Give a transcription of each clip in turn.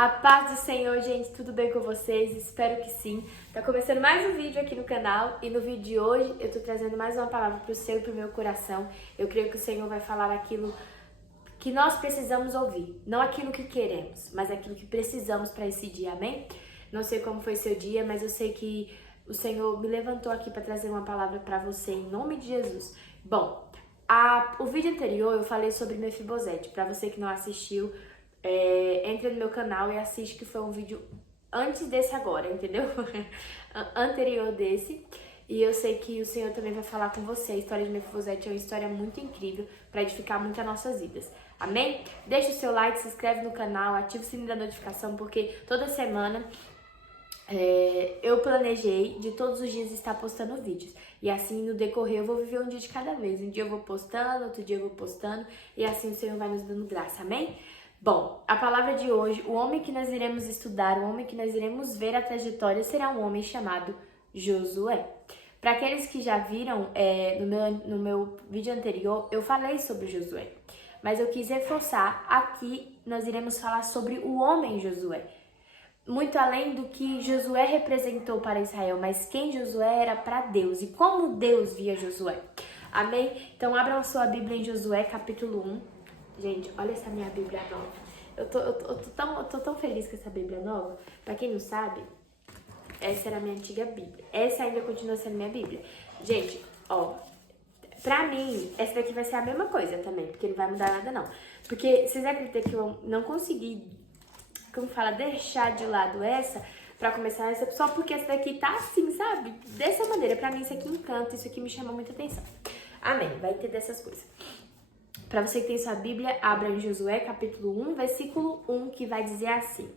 A paz do Senhor, gente, tudo bem com vocês? Espero que sim. Tá começando mais um vídeo aqui no canal e no vídeo de hoje eu tô trazendo mais uma palavra pro seu e pro meu coração. Eu creio que o Senhor vai falar aquilo que nós precisamos ouvir, não aquilo que queremos, mas aquilo que precisamos para esse dia, amém? Não sei como foi seu dia, mas eu sei que o Senhor me levantou aqui para trazer uma palavra para você em nome de Jesus. Bom, o vídeo anterior eu falei sobre Mefibosete. Para você que não assistiu, entra no meu canal e assiste, que foi um vídeo antes desse agora, entendeu? Anterior desse. E eu sei que o Senhor também vai falar com você. A história de Mefibosete é uma história muito incrível para edificar muito as nossas vidas. Amém? Deixa o seu like, se inscreve no canal, ativa o sininho da notificação, porque toda semana eu planejei de todos os dias estar postando vídeos. E assim, no decorrer, eu vou viver um dia de cada vez. Um dia eu vou postando, outro dia eu vou postando. E assim o Senhor vai nos dando graça. Amém? Bom, a palavra de hoje, o homem que nós iremos estudar, o homem que nós iremos ver a trajetória, será um homem chamado Josué. Para aqueles que já viram, no meu vídeo anterior, eu falei sobre Josué. Mas eu quis reforçar, aqui nós iremos falar sobre o homem Josué. Muito além do que Josué representou para Israel, mas quem Josué era para Deus e como Deus via Josué. Amém? Então abram a sua Bíblia em Josué capítulo 1. Gente, olha essa minha Bíblia nova. Eu tô tão feliz com essa Bíblia nova. Pra quem não sabe, essa era a minha antiga Bíblia. Essa ainda continua sendo minha Bíblia. Gente, ó, pra mim, essa daqui vai ser a mesma coisa também, porque não vai mudar nada não. Porque vocês acreditam que eu não consegui, como fala, deixar de lado essa pra começar essa, só porque essa daqui tá assim, sabe? Dessa maneira. Pra mim isso aqui encanta, isso aqui me chama muita atenção. Amém, vai ter dessas coisas. Para você que tem sua Bíblia, abra em Josué capítulo 1, versículo 1, que vai dizer assim: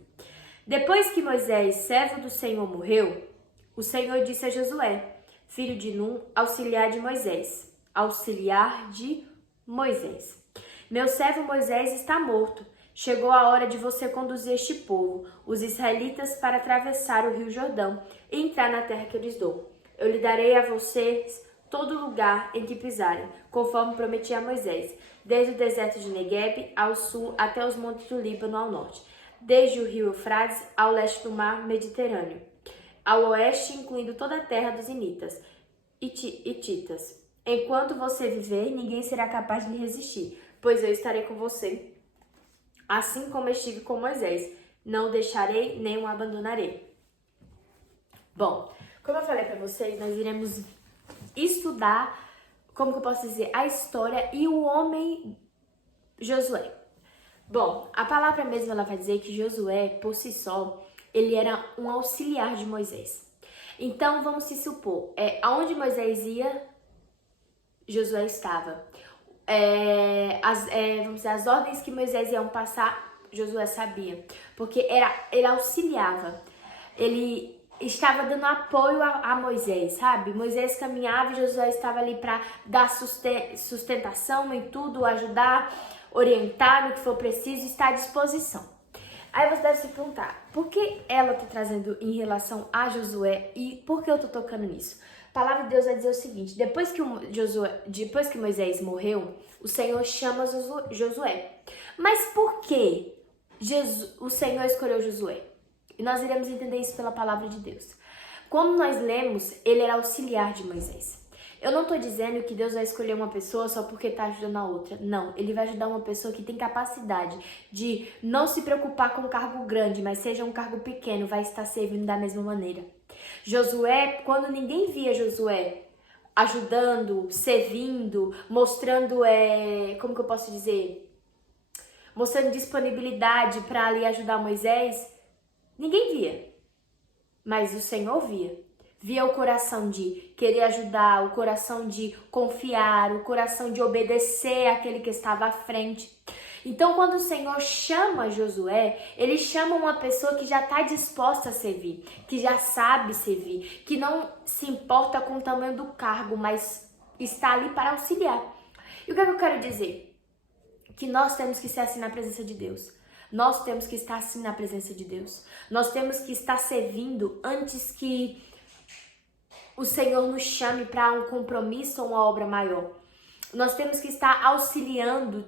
Depois que Moisés, servo do Senhor, morreu, o Senhor disse a Josué, filho de Num, auxiliar de Moisés, meu servo Moisés está morto. Chegou a hora de você conduzir este povo, os israelitas, para atravessar o rio Jordão e entrar na terra que eu lhes dou. Eu lhe darei a vocês todo lugar em que pisarem, conforme prometi a Moisés, desde o deserto de Negueb ao sul até os montes do Líbano ao norte, desde o rio Eufrates ao leste do mar Mediterrâneo, ao oeste, incluindo toda a terra dos Hititas. Enquanto você viver, ninguém será capaz de lhe resistir, pois eu estarei com você, assim como estive com Moisés. Não o deixarei, nem o abandonarei. Bom, como eu falei para vocês, nós iremos estudar, como que eu posso dizer, a história e o homem Josué. Bom, a palavra mesmo ela vai dizer que Josué, por si só, ele era um auxiliar de Moisés. Então, vamos se supor, aonde Moisés ia, Josué estava. Vamos dizer, as ordens que Moisés iam passar, Josué sabia. Porque ele auxiliava. Ele estava dando apoio a Moisés, sabe? Moisés caminhava e Josué estava ali para dar sustentação em tudo, ajudar, orientar no que for preciso, estar à disposição. Aí você deve se perguntar, por que ela está trazendo em relação a Josué e por que eu estou tocando nisso? A palavra de Deus vai dizer o seguinte: depois que Moisés morreu, o Senhor chama Josué. Mas por que o Senhor escolheu Josué? E nós iremos entender isso pela palavra de Deus. Quando nós lemos, ele era auxiliar de Moisés. Eu não estou dizendo que Deus vai escolher uma pessoa só porque está ajudando a outra. Não, ele vai ajudar uma pessoa que tem capacidade de não se preocupar com um cargo grande, mas seja um cargo pequeno, vai estar servindo da mesma maneira. Josué, quando ninguém via Josué ajudando, servindo, mostrando, como que eu posso dizer? Mostrando disponibilidade para ali ajudar Moisés, ninguém via, mas o Senhor via. Via o coração de querer ajudar, o coração de confiar, o coração de obedecer àquele que estava à frente. Então, quando o Senhor chama Josué, ele chama uma pessoa que já está disposta a servir, que já sabe servir, que não se importa com o tamanho do cargo, mas está ali para auxiliar. E o que eu quero dizer? Que nós temos que ser assim na presença de Deus. Nós temos que estar assim na presença de Deus. Nós temos que estar servindo antes que o Senhor nos chame para um compromisso ou uma obra maior. Nós temos que estar auxiliando,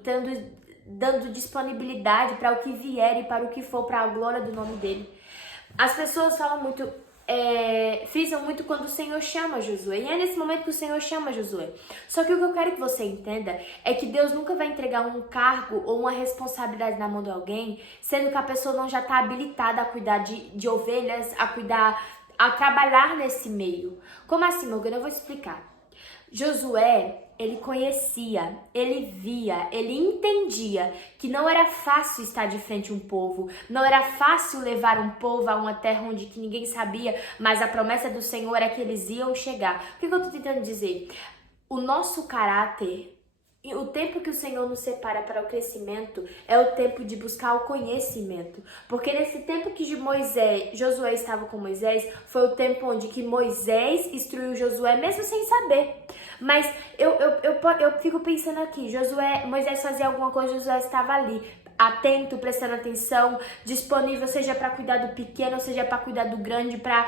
dando disponibilidade para o que vier e para o que for, para a glória do nome dele. As pessoas falam muito, frisam muito quando o Senhor chama Josué. E é nesse momento que o Senhor chama Josué. Só que o que eu quero que você entenda é que Deus nunca vai entregar um cargo ou uma responsabilidade na mão de alguém, sendo que a pessoa não já está habilitada a cuidar de ovelhas, a trabalhar nesse meio. Como assim, Morgana? Eu vou explicar. Josué, ele conhecia, ele via, ele entendia que não era fácil estar de frente a um povo, não era fácil levar um povo a uma terra onde que ninguém sabia, mas a promessa do Senhor é que eles iam chegar. O que eu tô tentando dizer? O nosso caráter, o tempo que o Senhor nos separa para o crescimento é o tempo de buscar o conhecimento. Porque nesse tempo que Josué estava com Moisés, foi o tempo onde que Moisés instruiu Josué, mesmo sem saber. Mas eu fico pensando aqui, Moisés fazia alguma coisa, Josué estava ali, atento, prestando atenção, disponível, seja para cuidar do pequeno, seja para cuidar do grande, para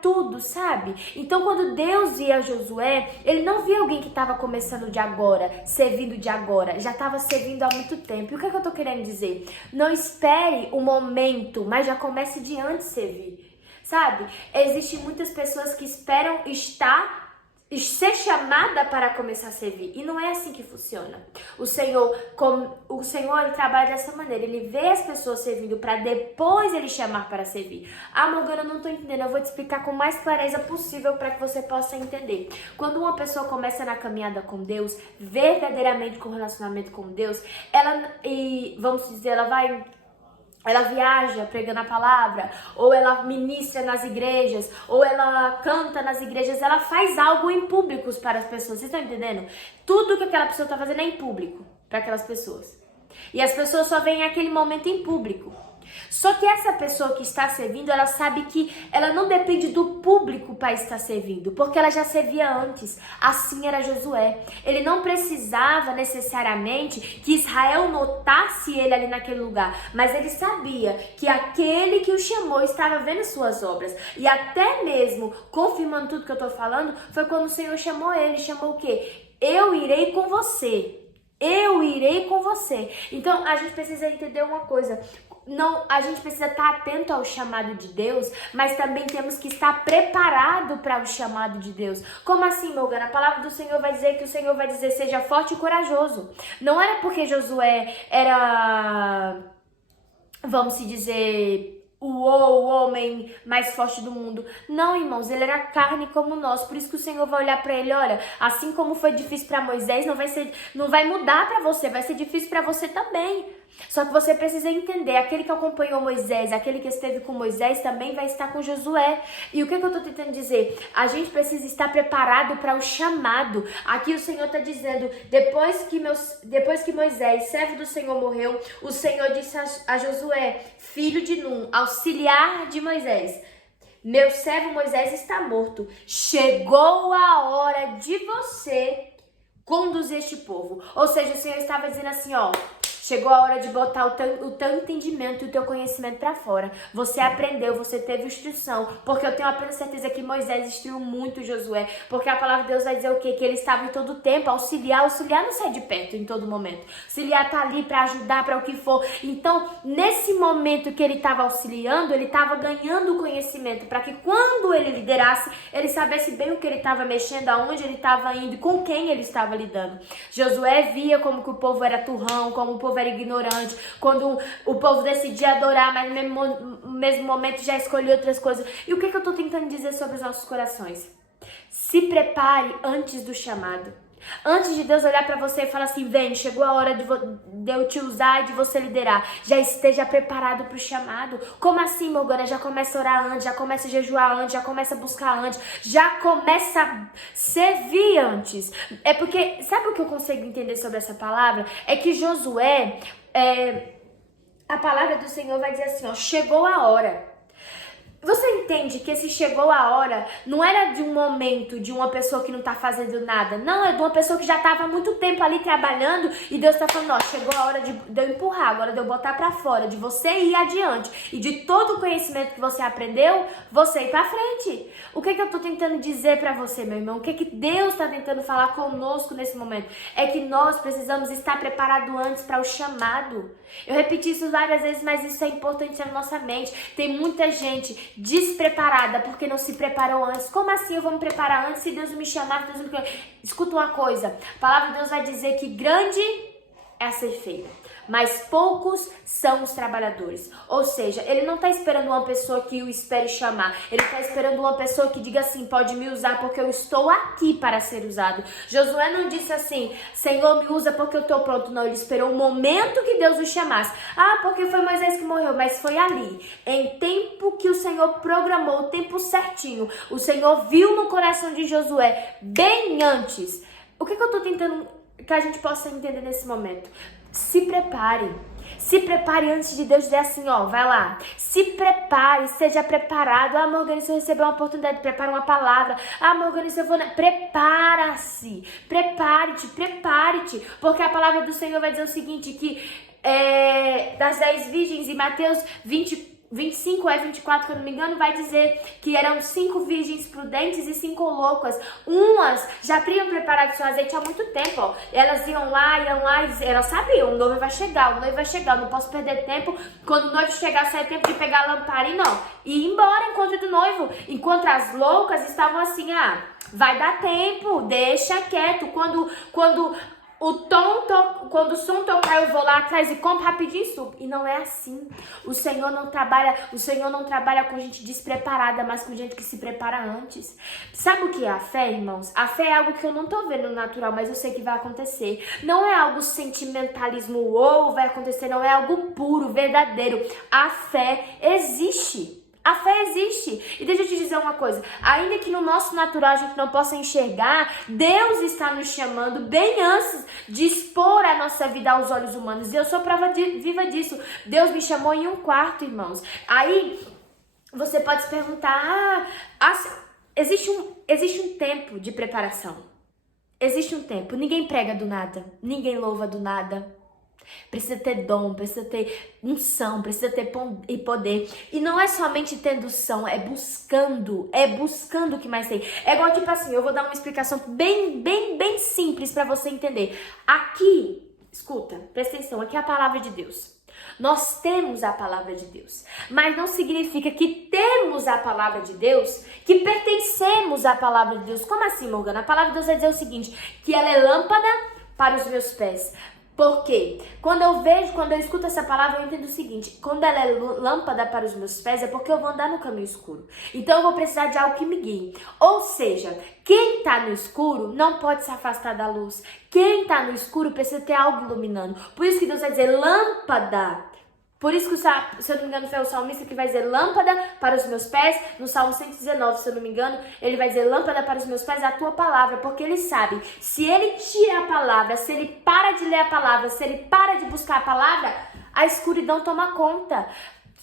tudo, sabe? Então, quando Deus via Josué, ele não via alguém que estava começando de agora, servindo de agora, já estava servindo há muito tempo. E o que é que eu tô querendo dizer? Não espere o momento, mas já comece de antes servir, sabe? Existem muitas pessoas que esperam ser chamada para começar a servir. E não é assim que funciona. O Senhor ele trabalha dessa maneira. Ele vê as pessoas servindo para depois ele chamar para servir. Ah, Morgana, eu não estou entendendo. Eu vou te explicar com mais clareza possível para que você possa entender. Quando uma pessoa começa na caminhada com Deus, verdadeiramente com relacionamento com Deus, ela viaja pregando a palavra, ou ela ministra nas igrejas, ou ela canta nas igrejas, ela faz algo em públicos para as pessoas. Vocês estão entendendo? Tudo que aquela pessoa está fazendo é em público para aquelas pessoas. E as pessoas só veem aquele momento em público. Só que essa pessoa que está servindo, ela sabe que ela não depende do público para estar servindo, porque ela já servia antes. Assim era Josué. Ele não precisava necessariamente que Israel notasse ele ali naquele lugar, mas ele sabia que aquele que o chamou estava vendo suas obras. E até mesmo, confirmando tudo que eu estou falando, foi quando o Senhor chamou ele. Chamou o quê? Eu irei com você. Eu irei com você. Então, a gente precisa entender uma coisa. Não, a gente precisa estar atento ao chamado de Deus, mas também temos que estar preparado para o chamado de Deus. Como assim, Morgana? A palavra do Senhor vai dizer que o Senhor vai dizer, seja forte e corajoso. Não era porque Josué era, vamos dizer, o homem mais forte do mundo. Não, irmãos, ele era carne como nós. Por isso que o Senhor vai olhar para ele, olha, assim como foi difícil para Moisés, não vai mudar para você, vai ser difícil para você também. Só que você precisa entender, aquele que acompanhou Moisés, aquele que esteve com Moisés também vai estar com Josué. E o que eu tô tentando dizer? A gente precisa estar preparado para o chamado. Aqui o Senhor está dizendo, depois que Moisés, servo do Senhor, morreu, o Senhor disse a Josué, filho de Num, auxiliar de Moisés, meu servo Moisés está morto. Chegou a hora de você conduzir este povo. Ou seja, o Senhor estava dizendo assim, ó, chegou a hora de botar o teu entendimento e o teu conhecimento para fora. Você aprendeu, você teve instrução, porque eu tenho a plena certeza que Moisés instruiu muito Josué, porque a palavra de Deus vai dizer o quê? Que ele estava em todo tempo, auxiliar não sai de perto em todo momento. Auxiliar tá ali para ajudar, para o que for. Então, nesse momento que ele estava auxiliando, ele estava ganhando conhecimento, para que quando ele liderasse, ele sabesse bem o que ele estava mexendo, aonde ele estava indo, com quem ele estava lidando. Josué via como que o povo era turrão, como o povo era ignorante, quando o povo decidia adorar, mas no mesmo momento já escolheu outras coisas. E o que eu tô tentando dizer sobre os nossos corações? Se prepare antes do chamado. Antes de Deus olhar para você e falar assim, vem, chegou a hora de eu te usar e de você liderar. Já esteja preparado para o chamado. Como assim, Morgana? Já começa a orar antes, já começa a jejuar antes, já começa a buscar antes, já começa a servir antes. É porque, sabe o que eu consigo entender sobre essa palavra? É que Josué, a palavra do Senhor vai dizer assim, ó, chegou a hora. Você entende que esse chegou a hora não era de um momento de uma pessoa que não tá fazendo nada. Não, é de uma pessoa que já tava há muito tempo ali trabalhando e Deus tá falando, ó, chegou a hora de eu empurrar, agora de eu botar pra fora, de você ir adiante e de todo o conhecimento que você aprendeu, você ir pra frente. O que eu tô tentando dizer pra você, meu irmão? O que Deus tá tentando falar conosco nesse momento? É que nós precisamos estar preparados antes para o chamado. Eu repeti isso várias vezes, mas isso é importante na nossa mente. Tem muita gente despreparada porque não se preparou antes. Como assim eu vou me preparar antes se Deus me chamar? Deus me... Escuta uma coisa. A palavra de Deus vai dizer que grande é a ser feita, mas poucos são os trabalhadores. Ou seja, ele não está esperando uma pessoa que o espere chamar. Ele está esperando uma pessoa que diga assim, pode me usar porque eu estou aqui para ser usado. Josué não disse assim, Senhor, me usa porque eu estou pronto. Não, ele esperou o momento que Deus o chamasse. Ah, porque foi Moisés que morreu, mas foi ali, em tempo que o Senhor programou, o tempo certinho. O Senhor viu no coração de Josué, bem antes. O que eu estou tentando que a gente possa entender nesse momento? Se prepare. Se prepare antes de Deus dizer assim, ó, vai lá. Se prepare, seja preparado. Ah, Morgana, se eu receber uma oportunidade, prepara uma palavra. Ah, Morgana, se eu vou... Prepara-se. Prepare-te. Porque a palavra do Senhor vai dizer o seguinte, que das 10 virgens em Mateus 25 ou 24, que eu não me engano, vai dizer que eram 5 virgens prudentes e 5 loucas. Umas já tinham preparado seu azeite há muito tempo, ó. Elas iam lá, e elas sabiam, o noivo vai chegar, eu não posso perder tempo. Quando o noivo chegar, sai tempo de pegar a lamparina, ó, e ir embora em encontro do noivo. Enquanto as loucas estavam assim, vai dar tempo, deixa quieto. Quando o som tocar, eu vou lá atrás e compro rapidinho e subo. E não é assim. O Senhor não trabalha com gente despreparada, mas com gente que se prepara antes. Sabe o que é a fé, irmãos? A fé é algo que eu não tô vendo no natural, mas eu sei que vai acontecer. Não é algo sentimentalismo, ou vai acontecer, não é algo puro, verdadeiro. A fé existe. A fé existe. E deixa eu te dizer uma coisa. Ainda que no nosso natural a gente não possa enxergar, Deus está nos chamando bem antes de expor a nossa vida aos olhos humanos. E eu sou prova viva disso. Deus me chamou em um quarto, irmãos. Aí você pode se perguntar, existe um tempo de preparação. Existe um tempo. Ninguém prega do nada. Ninguém louva do nada. Precisa ter dom, precisa ter unção, precisa ter poder. E não é somente tendo unção, é buscando o que mais tem. É igual tipo assim, eu vou dar uma explicação bem simples para você entender. Aqui, escuta, presta atenção, aqui é a palavra de Deus. Nós temos a palavra de Deus, mas não significa que temos a palavra de Deus, que pertencemos à palavra de Deus. Como assim, Morgana? A palavra de Deus vai dizer o seguinte, que ela é lâmpada para os meus pés. Por quê? Quando eu escuto essa palavra, eu entendo o seguinte, quando ela é lâmpada para os meus pés, é porque eu vou andar no caminho escuro. Então eu vou precisar de algo que me guie. Ou seja, quem está no escuro não pode se afastar da luz. Quem está no escuro precisa ter algo iluminando. Por isso que Deus vai dizer lâmpada. Por isso que, se eu não me engano, foi o salmista que vai dizer lâmpada para os meus pés. No Salmo 119, se eu não me engano, ele vai dizer lâmpada para os meus pés, a tua palavra. Porque ele sabe, se ele tira a palavra, se ele para de ler a palavra, se ele para de buscar a palavra, a escuridão toma conta.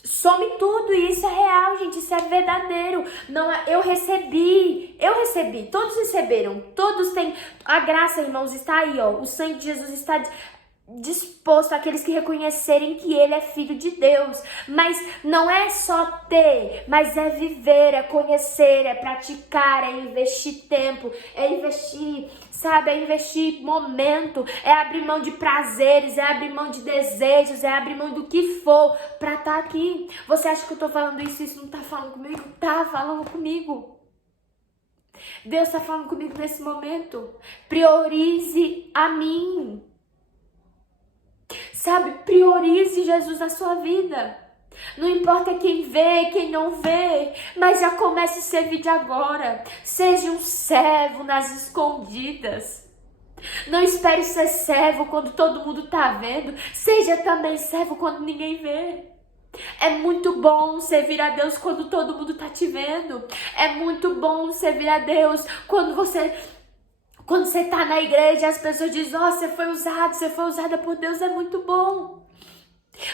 Some tudo, e isso é real, gente, isso é verdadeiro. Não, eu recebi, todos receberam, todos têm. A graça, irmãos, está aí, ó. O sangue de Jesus está disposto àqueles que reconhecerem que ele é filho de Deus. Mas não é só ter, mas é viver, é conhecer, é praticar, é investir tempo, é investir, sabe, é investir momento, é abrir mão de prazeres, é abrir mão de desejos, é abrir mão do que for pra estar aqui. Você acha que eu tô falando isso não tá falando comigo? Tá falando comigo. Deus tá falando comigo nesse momento. Priorize a mim. Sabe, priorize Jesus na sua vida. Não importa quem vê, quem não vê, mas já comece a servir de agora. Seja um servo nas escondidas. Não espere ser servo quando todo mundo tá vendo. Seja também servo quando ninguém vê. É muito bom servir a Deus quando todo mundo tá te vendo. É muito bom servir a Deus quando você tá na igreja e as pessoas dizem, você foi usada por Deus, é muito bom.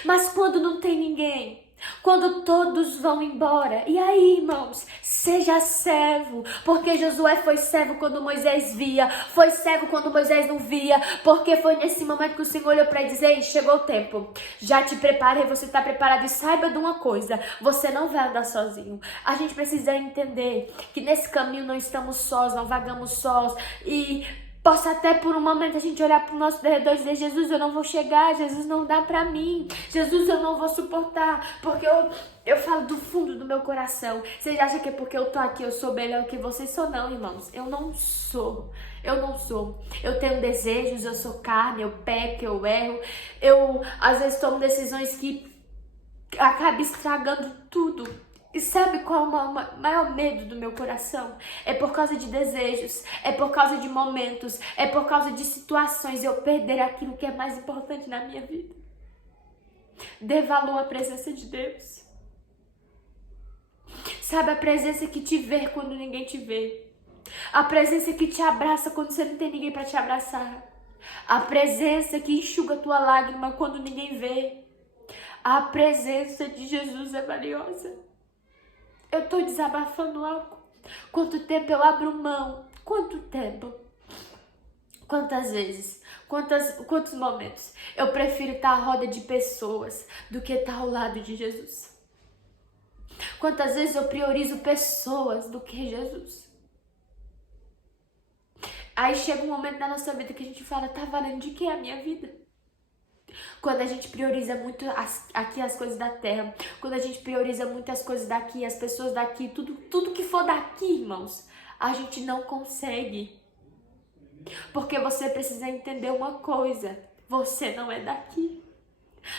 Mas quando não tem ninguém, Quando todos vão embora. E aí, irmãos, seja servo. Porque Josué foi servo quando Moisés via. Foi servo quando Moisés não via. Porque foi nesse momento que o Senhor olhou para dizer: chegou o tempo. Já te preparei, você está preparado. E saiba de uma coisa: você não vai andar sozinho. A gente precisa entender que nesse caminho não estamos sós, não vagamos sós. E possa até por um momento a gente olhar para o nosso redor e dizer: Jesus, eu não vou chegar, Jesus, não dá para mim, Jesus, eu não vou suportar, porque eu falo do fundo do meu coração. Vocês acham que é porque eu tô aqui, eu sou melhor que vocês? Sou não, irmãos, eu não sou. Eu não sou. Eu tenho desejos, eu sou carne, eu peco, eu erro. Eu, às vezes, tomo decisões que acabam estragando tudo. E sabe qual é o maior medo do meu coração? É por causa de desejos, é por causa de momentos, é por causa de situações, eu perder aquilo que é mais importante na minha vida. Dê valor à presença de Deus. Sabe, a presença que te vê quando ninguém te vê. A presença que te abraça quando você não tem ninguém para te abraçar. A presença que enxuga a tua lágrima quando ninguém vê. A presença de Jesus é valiosa. Eu tô desabafando algo. Quanto tempo eu abro mão? Quanto tempo? Quantas vezes? Quantos momentos? Eu prefiro estar à roda de pessoas do que estar ao lado de Jesus. Quantas vezes eu priorizo pessoas do que Jesus? Aí chega um momento da nossa vida que a gente fala: tá valendo de que a minha vida? Quando a gente prioriza muito aqui as coisas da terra, quando a gente prioriza muito as coisas daqui, as pessoas daqui, tudo que for daqui, irmãos, a gente não consegue. Porque você precisa entender uma coisa: você não é daqui.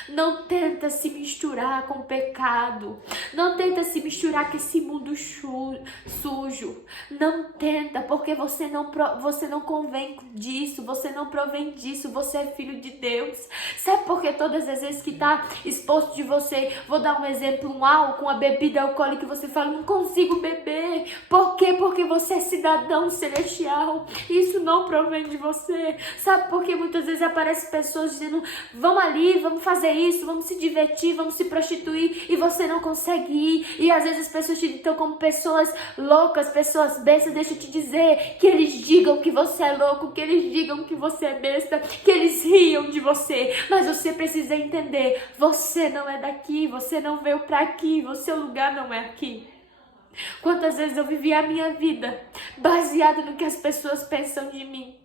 Não tenta se misturar com o pecado. Não tenta se misturar com esse mundo sujo. Não tenta, porque você não convém disso. Você não provém disso. Você é filho de Deus. Sabe por que todas as vezes que está exposto de você, vou dar um exemplo, um álcool, uma bebida alcoólica, que você fala: não consigo beber. Por quê? Porque você é cidadão celestial. Isso não provém de você. Sabe por que muitas vezes aparecem pessoas dizendo: vamos ali, vamos fazer isso, vamos se divertir, vamos se prostituir, e você não consegue ir. E às vezes as pessoas te ditam como pessoas loucas, pessoas bestas. Deixa eu te dizer, que eles digam que você é louco, que eles digam que você é besta, que eles riam de você, mas você precisa entender: você não é daqui, você não veio pra aqui, o seu lugar não é aqui. Quantas vezes eu vivi a minha vida baseada no que as pessoas pensam de mim?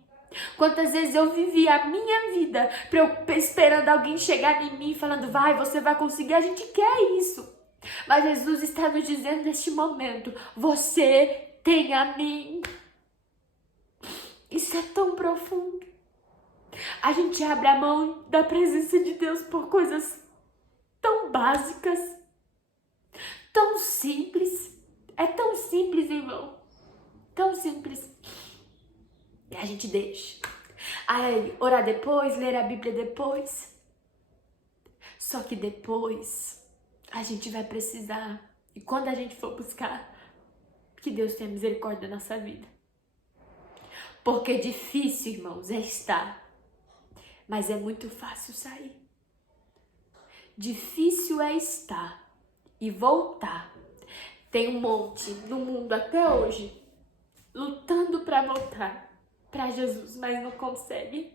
Quantas vezes eu vivi a minha vida esperando alguém chegar em mim falando: vai, você vai conseguir. A gente quer isso. Mas Jesus está nos dizendo neste momento: você tem a mim. Isso é tão profundo. A gente abre a mão da presença de Deus por coisas tão básicas, tão simples. É tão simples, irmão. Tão simples. E a gente deixa. Aí, orar depois, ler a Bíblia depois. Só que depois a gente vai precisar. E quando a gente for buscar, que Deus tenha misericórdia da nossa vida. Porque difícil, irmãos, é estar. Mas é muito fácil sair. Difícil é estar e voltar. Tem um monte no mundo até hoje lutando para voltar para Jesus, mas não consegue.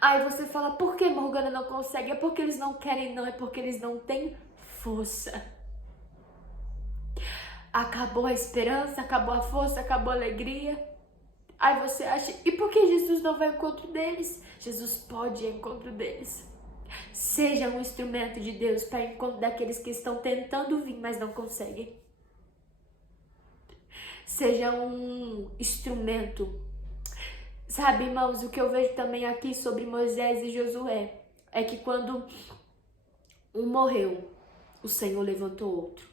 Aí você fala: por que Morgana não consegue? É porque eles não querem, não, é porque eles não têm força. Acabou a esperança, acabou a força, acabou a alegria. Aí você acha: e por que Jesus não vai ao encontro deles? Jesus pode ir ao encontro deles. Seja um instrumento de Deus para encontro daqueles que estão tentando vir, mas não conseguem. Seja um instrumento. Sabe, irmãos, o que eu vejo também aqui sobre Moisés e Josué é que quando um morreu, o Senhor levantou outro.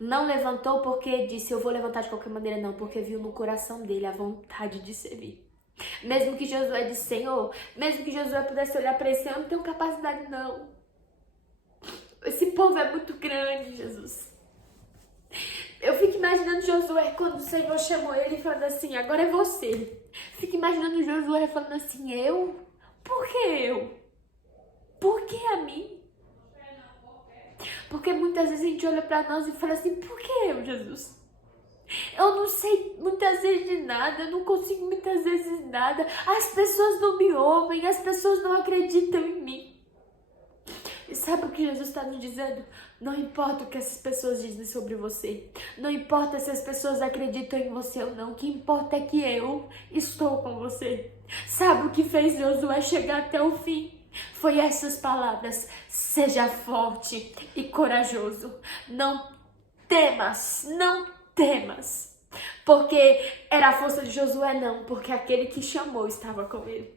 Não levantou porque disse: eu vou levantar de qualquer maneira, não, porque viu no coração dele a vontade de servir. Mesmo que Josué disse: Senhor, mesmo que Josué pudesse olhar para ele: Senhor, eu não tenho capacidade, não. Esse povo é muito grande, Jesus. Eu fico imaginando Josué quando o Senhor chamou ele falando assim: agora é você. Fico imaginando Josué falando assim: eu? Por que eu? Por que a mim? Porque muitas vezes a gente olha para nós e fala assim, por que eu, Jesus? Eu não sei muitas vezes de nada, eu não consigo muitas vezes nada. As pessoas não me ouvem, as pessoas não acreditam em mim. E sabe o que Jesus está nos dizendo? Não importa o que essas pessoas dizem sobre você. Não importa se as pessoas acreditam em você ou não. O que importa é que eu estou com você. Sabe o que fez Josué chegar até o fim? Foi essas palavras: seja forte e corajoso. Não temas, não temas. Porque era a força de Josué, não. Porque aquele que chamou estava com ele.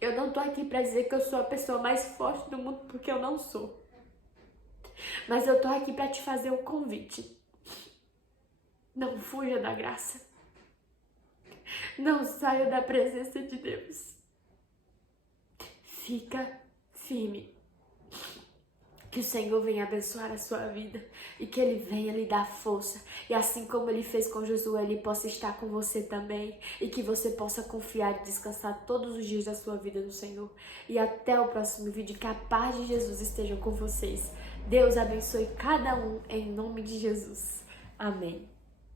Eu não tô aqui para dizer que eu sou a pessoa mais forte do mundo, porque eu não sou. Mas eu tô aqui para te fazer um convite. Não fuja da graça. Não saia da presença de Deus. Fica firme. Que o Senhor venha abençoar a sua vida e que Ele venha lhe dar força. E assim como Ele fez com Josué, Ele possa estar com você também. E que você possa confiar e descansar todos os dias da sua vida no Senhor. E até o próximo vídeo. Que a paz de Jesus esteja com vocês. Deus abençoe cada um em nome de Jesus. Amém.